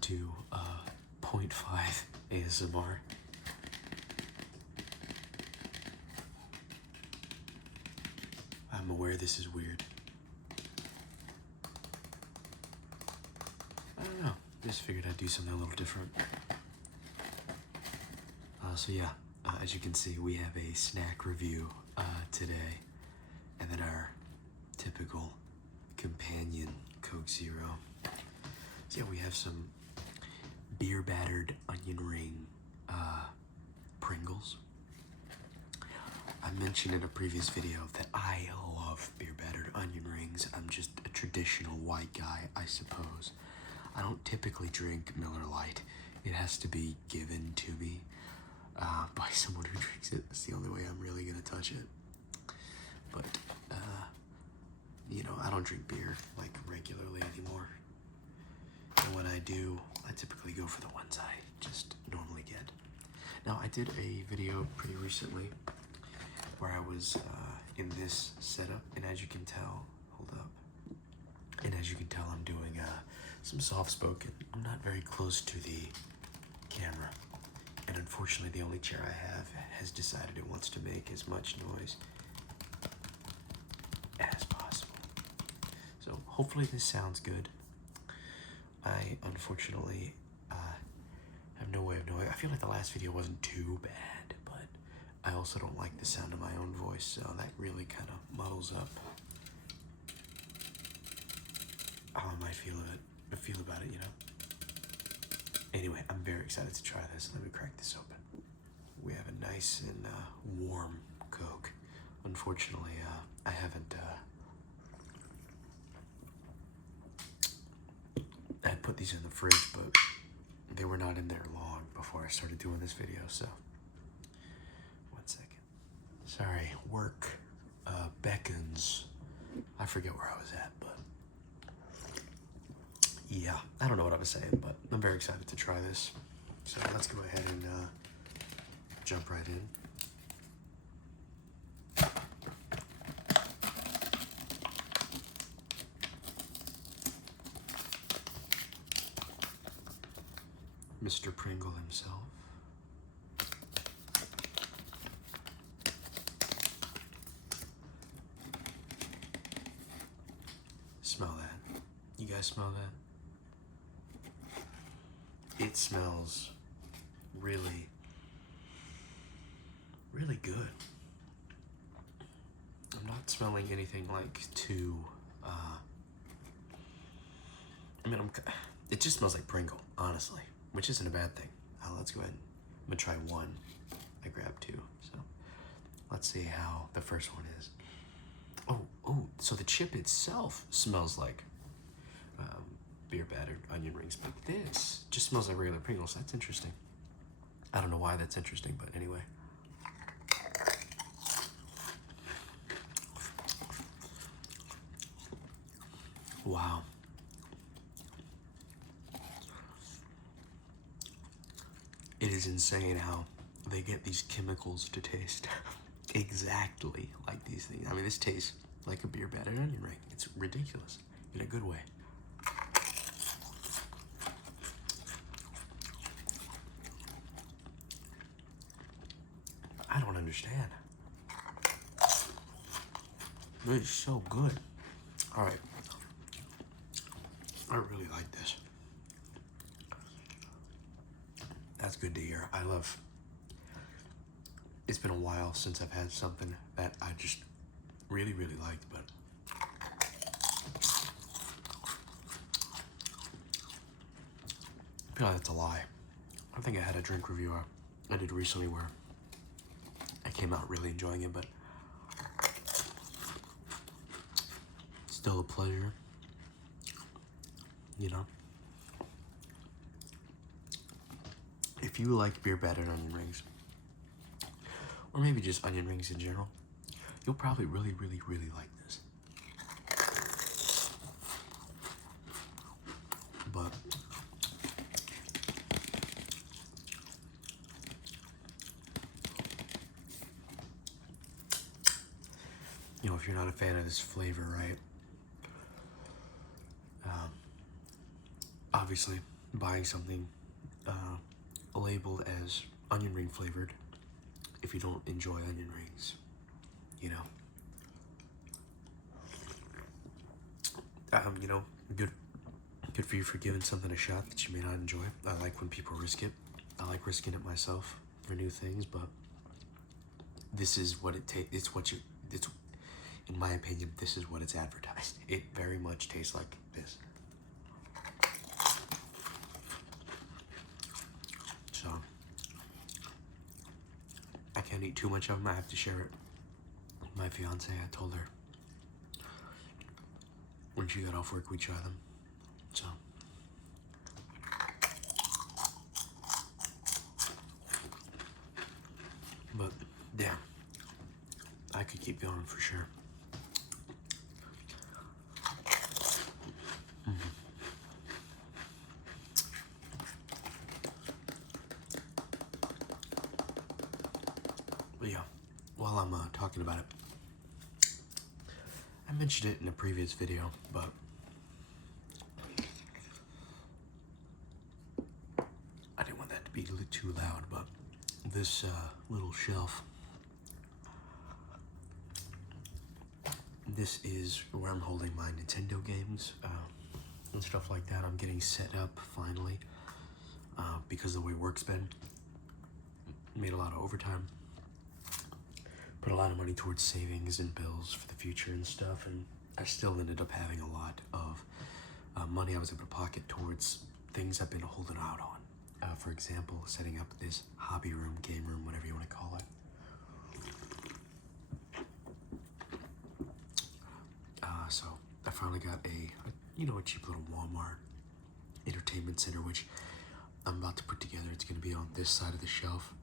to 0.5 ASMR. I'm aware this is weird. I don't know, just figured I'd do something a little different. So yeah, as you can see, we have a snack review today, and then our typical companion Coke Zero. So yeah, we have some beer battered onion ring Pringles. I mentioned in a previous video that I love beer battered onion rings. I'm just a traditional white guy, I suppose. I don't typically drink Miller Lite. It has to be given to me by someone who drinks it. That's the only way I'm really gonna touch it. But you know, I don't drink beer like regularly anymore. And when I do, I typically go for the ones I just normally get. Now, I did a video pretty recently where I was in this setup, and as you can tell, and as you can tell, I'm doing some soft-spoken. I'm not very close to the camera, and unfortunately, the only chair I have has decided it wants to make as much noise as possible. So hopefully this sounds good. I unfortunately have no way of knowing. I feel like the last video wasn't too bad, but I also don't like the sound of my own voice, so that really kind of muddles up how I might feel about it, you know? Anyway, I'm very excited to try this. Let me crack this open. We have a nice and warm Coke. Unfortunately, I haven't I had put these in the fridge, but they were not in there long before I started doing this video, so 1 second. Sorry, work beckons. I forget where I was at, but yeah, I don't know what I was saying, but I'm very excited to try this. So let's go ahead and jump right in. Mr. Pringle himself. Smell that. You guys smell that? It smells really, really good. I'm not smelling anything like too, it just smells like Pringle, honestly, which isn't a bad thing. Let's go ahead. I'm gonna try one. I grabbed two, so let's see how the first one is. Oh, so the chip itself smells like beer battered onion rings, but this just smells like regular Pringles. That's interesting. I don't know why that's interesting, but anyway. Wow. It is insane how they get these chemicals to taste exactly like these things. I mean, this tastes like a beer battered onion ring. It's ridiculous in a good way. I don't understand. It's so good. All right. I really like this. That's good to hear. It's been a while since I've had something that I just really, really liked, but I feel like that's a lie. I think I had a drink review I did recently where I came out really enjoying it, but still a pleasure, you know? If you like beer battered onion rings, or maybe just onion rings in general, you'll probably really, really, really like this. But you know, if you're not a fan of this flavor, right? Obviously, buying something labeled as onion ring flavored if you don't enjoy onion rings, you know. You know, good for you for giving something a shot that you may not enjoy. I like when people risk it. I like risking it myself for new things, but this is what it takes. It's in my opinion, this is what it's advertised. It very much tastes like this. So I can't eat too much of them. I have to share it with my fiance. I told her when she got off work, we try them. So but yeah, I could keep going for sure. But yeah, while I'm talking about it, I mentioned it in a previous video, but I didn't want that to be too loud, but this little shelf, this is where I'm holding my Nintendo games and stuff like that. I'm getting set up finally because the way work's been. Made a lot of overtime. Put a lot of money towards savings and bills for the future and stuff, and I still ended up having a lot of money I was able to pocket towards things I've been holding out on. For example, setting up this hobby room, game room, whatever you want to call it. So I finally got a cheap little Walmart entertainment center, which I'm about to put together. It's going to be on this side of the shelf,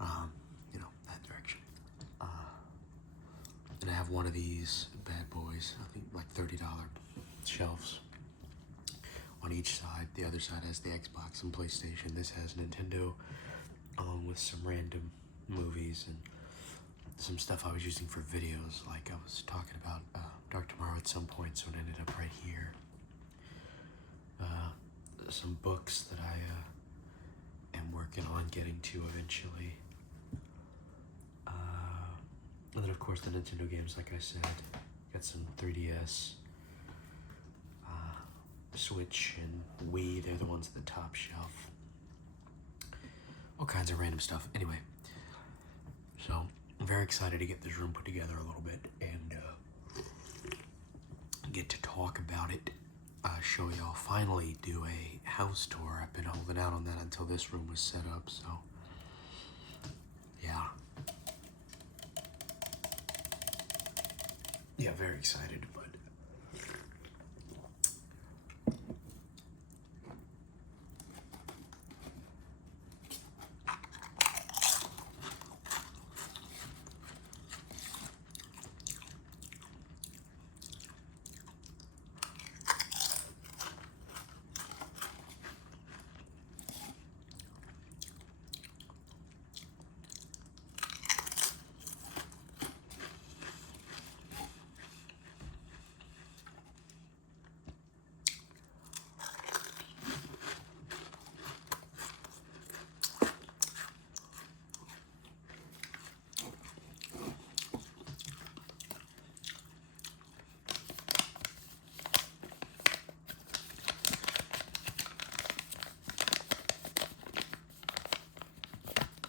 that direction. And I have one of these bad boys, I think like $30 shelves on each side. The other side has the Xbox and PlayStation. This has Nintendo, with some random movies and some stuff I was using for videos, like I was talking about Dark Tomorrow at some point, so it ended up right here. Some books that I am working on getting to eventually. And then of course the Nintendo games, like I said. Got some 3DS, Switch, and Wii. They're the ones at the top shelf. All kinds of random stuff. Anyway, so I'm very excited to get this room put together a little bit and get to talk about it. Show y'all, finally do a house tour. I've been holding out on that until this room was set up, so yeah. Yeah, very excited, but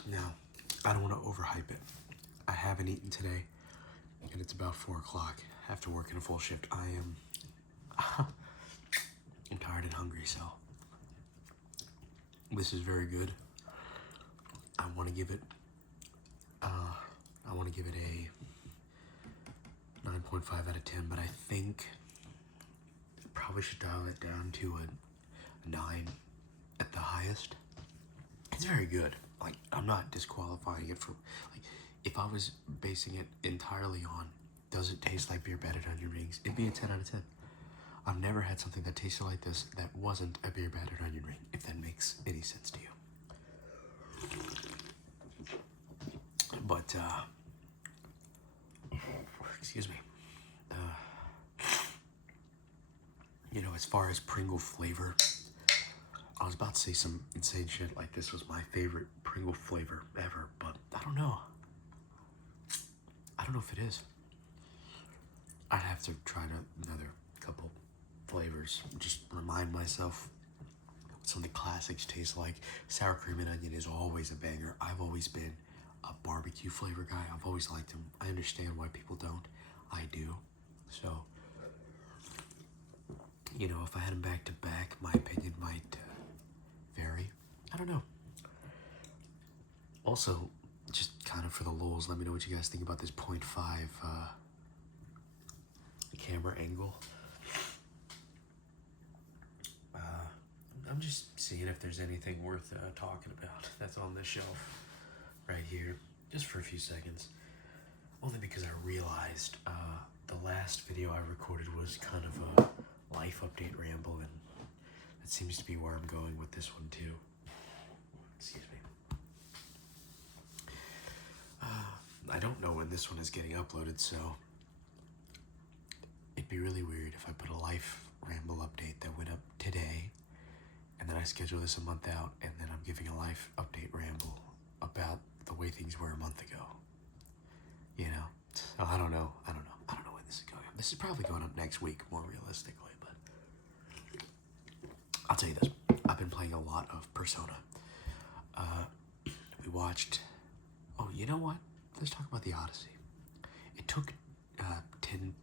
now, I don't want to overhype it. I haven't eaten today, and it's about 4 o'clock after working a full shift. I'm tired and hungry, so this is very good. I want to give it a 9.5 out of 10, but I think I probably should dial it down to a 9 at the highest. It's very good. Like, I'm not disqualifying it for, like, if I was basing it entirely on, does it taste like beer battered onion rings, it'd be a 10 out of 10. I've never had something that tasted like this that wasn't a beer battered onion ring, if that makes any sense to you. But, excuse me. As far as Pringle flavor, I was about to say some insane shit like this was my favorite Pringle flavor ever, but I don't know. I don't know if it is. I'd have to try another couple flavors. Just remind myself what some of the classics taste like. Sour cream and onion is always a banger. I've always been a barbecue flavor guy. I've always liked them. I understand why people don't. I do. So, you know, if I had them back to back, my opinion might vary. I don't know. Also, just kind of for the lulz, let me know what you guys think about this 0.5 camera angle. I'm just seeing if there's anything worth talking about that's on this shelf right here, just for a few seconds. Only because I realized the last video I recorded was kind of a life update ramble, and that seems to be where I'm going with this one too. Excuse me. I don't know when this one is getting uploaded, so it'd be really weird if I put a life ramble update that went up today, and then I schedule this a month out, and then I'm giving a life update ramble about the way things were a month ago. You know? So I don't know when this is going up. This is probably going up next week, more realistically, but I'll tell you this. I've been playing a lot of Persona. We watched... Oh, you know what? Let's talk about the Odyssey. It took 10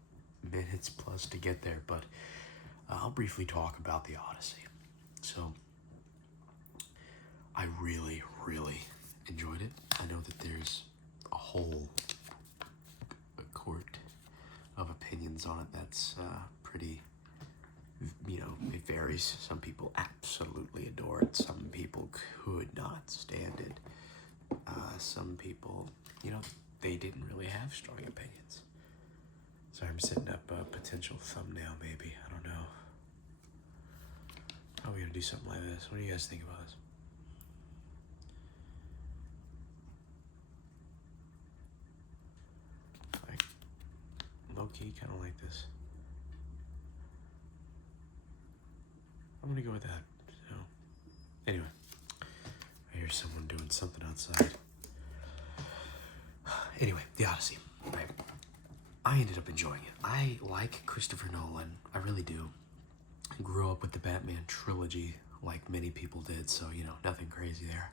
minutes plus to get there, but I'll briefly talk about the Odyssey. So, I really, really enjoyed it. I know that there's a whole court of opinions on it that's pretty, you know, it varies. Some people absolutely adore it. Some people could not stand it. Some people, you know, they didn't really have strong opinions. So I'm setting up a potential thumbnail, maybe. I don't know. How are we gonna do something like this? What do you guys think about this? Like, low-key, kind of like this. I'm gonna go with that. So, anyway, I hear someone doing something outside. Anyway, the Odyssey. Right. I ended up enjoying it. I like Christopher Nolan. I really do. I grew up with the Batman trilogy, like many people did, so, you know, nothing crazy there.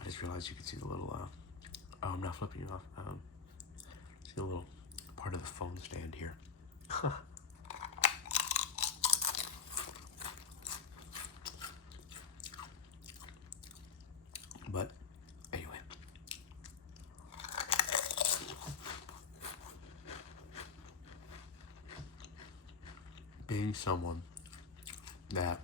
I just realized you could see the little, oh, I'm not flipping you off. See a little part of the phone stand here. But anyway, being someone that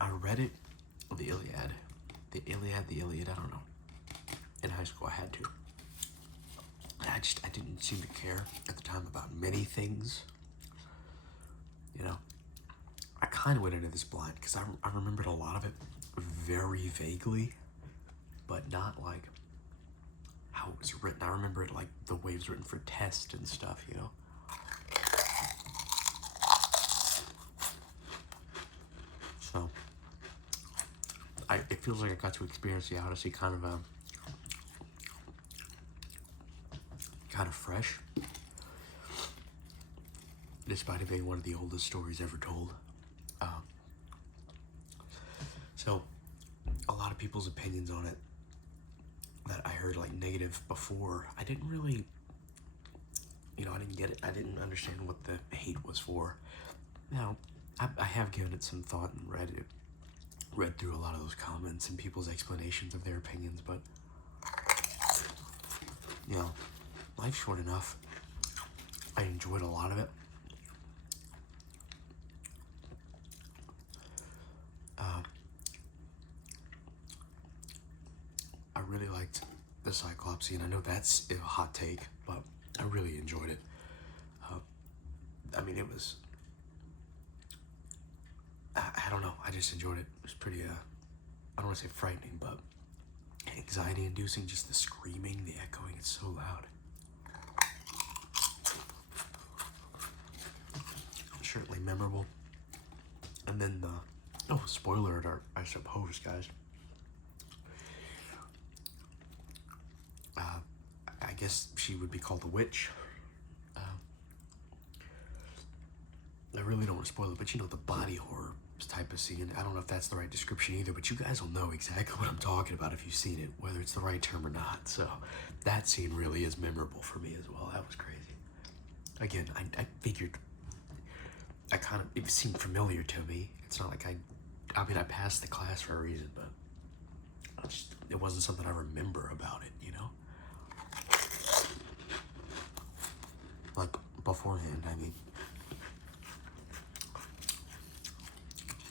I read it, the Iliad, I don't know. In high school, I had to. I didn't seem to care at the time about many things. You know, I kind of went into this blind because I remembered a lot of it very vaguely, but not like how it was written. I remember it like the way it was written for test and stuff, you know. So, it feels like I got to experience the Odyssey kind of fresh, despite it being one of the oldest stories ever told. So, a lot of people's opinions on it that I heard like negative before, I didn't really, you know, I didn't get it. I didn't understand what the hate was for. Now, I have given it some thought and read through a lot of those comments and people's explanations of their opinions, but, you know, life's short enough. I enjoyed a lot of it. I really liked the Cyclops scene. I know that's a hot take, but I really enjoyed it. I mean, it was, I don't know, I just enjoyed it. It was pretty, I don't want to say frightening, but anxiety inducing, just the screaming, the echoing, it's so loud. Certainly memorable. And then spoiler alert, I suppose, guys. I guess she would be called a witch. I really don't want to spoil it, but you know, the body horror type of scene. I don't know if that's the right description either, but you guys will know exactly what I'm talking about if you've seen it, whether it's the right term or not. So that scene really is memorable for me as well. That was crazy. Again, I figured, it seemed familiar to me. It's not like I passed the class for a reason, but it wasn't something I remember about it, you know? Like, beforehand, I mean.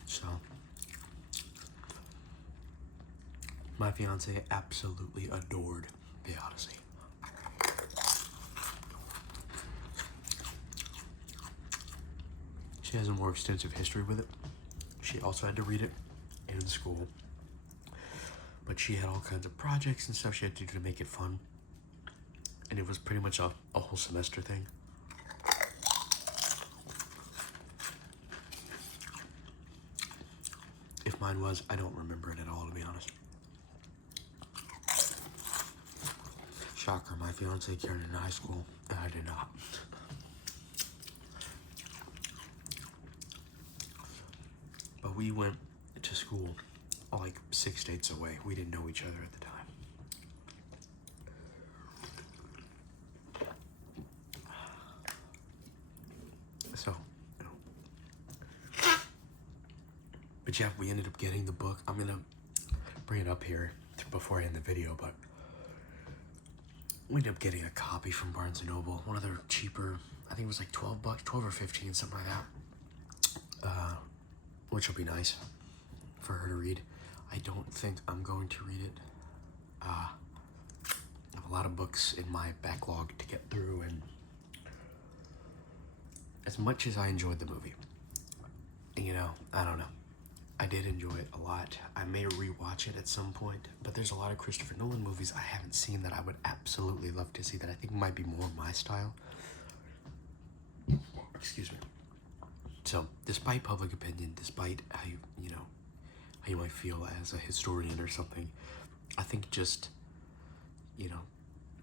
So, my fiance absolutely adored the Odyssey. She has a more extensive history with it. She also had to read it in school. But she had all kinds of projects and stuff she had to do to make it fun. And it was pretty much a whole semester thing. If mine was, I don't remember it at all, to be honest. Shocker, my fiance carried it in high school, and I did not. But we went to school like 6 states away. We didn't know each other at the time. So, but yeah, we ended up getting the book. I'm gonna bring it up here before I end the video, but we ended up getting a copy from Barnes & Noble, one of their cheaper, I think it was like 12 bucks, 12 or 15, something like that, which will be nice for her to read. I don't think I'm going to read it. I have a lot of books in my backlog to get through, and as much as I enjoyed the movie, you know, I don't know. I did enjoy it a lot. I may rewatch it at some point, but there's a lot of Christopher Nolan movies I haven't seen that I would absolutely love to see that I think might be more my style. Excuse me. So, despite public opinion, despite how you might feel as a historian or something, I think just,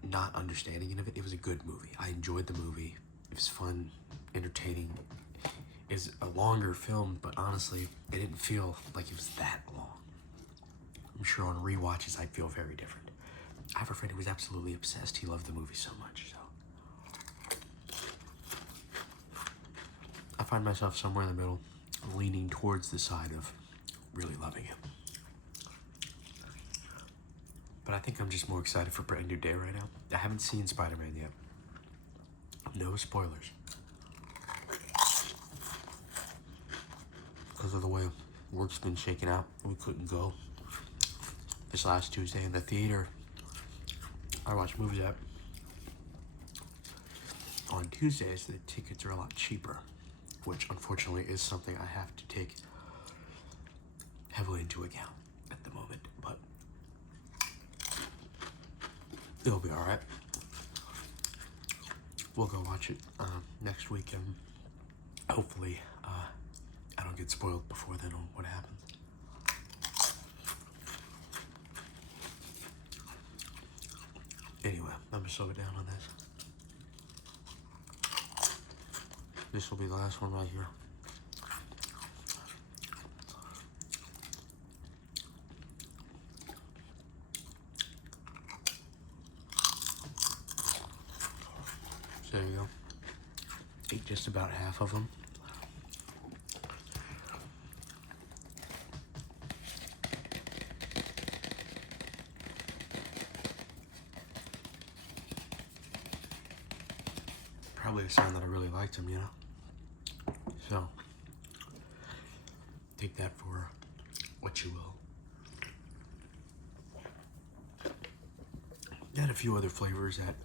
not understanding of it, it was a good movie. I enjoyed the movie. It was fun, entertaining. It's a longer film, but honestly, it didn't feel like it was that long. I'm sure on rewatches, I'd feel very different. I have a friend who was absolutely obsessed. He loved the movie so much, so. I find myself somewhere in the middle, leaning towards the side of really loving it. But I think I'm just more excited for Brand New Day right now. I haven't seen Spider-Man yet. No spoilers. Because of the way work's been shaken out, we couldn't go this last Tuesday in the theater I watch movies at. On Tuesdays, the tickets are a lot cheaper, which unfortunately is something I have to take heavily into account at the moment, but it'll be all right. We'll go watch it next week, and hopefully I don't get spoiled before then on what happens. Anyway, I'm gonna slow it down on this. This will be the last one right here. So there you go. Ate just about half of them. Probably a sign that I really liked them, So, take that for what you will. I had a few other flavors at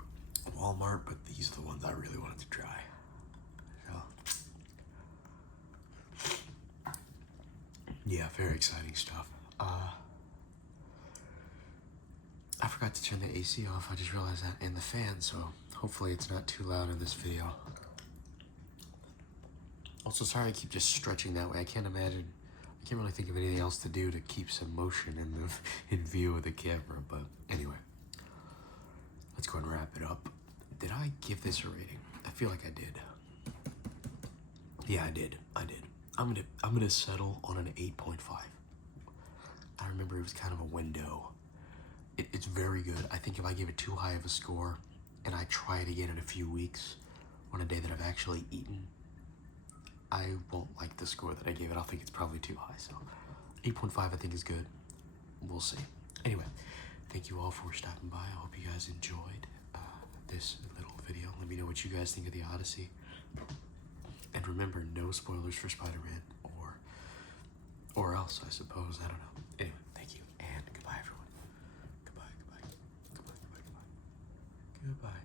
Walmart, but these are the ones I really wanted to try. So, yeah, very exciting stuff. forgot to turn the AC off. I just realized that, and the fan, so hopefully it's not too loud in this video. Also, sorry I keep just stretching that way. I can't really think of anything else to do to keep some motion in view of the camera, but anyway. Let's go and wrap it up. Did I give this a rating? I feel like I did. Yeah, I did. I'm gonna settle on an 8.5. I remember it was kind of a window. It's very good. I think if I give it too high of a score and I try it again in a few weeks on a day that I've actually eaten, I won't like the score that I gave it. I'll think it's probably too high. So 8.5 I think is good. We'll see. Anyway, thank you all for stopping by. I hope you guys enjoyed this little video. Let me know what you guys think of the Odyssey. And remember, no spoilers for Spider-Man or else, I suppose. I don't know. Anyway, thank you and goodbye, everyone. Goodbye.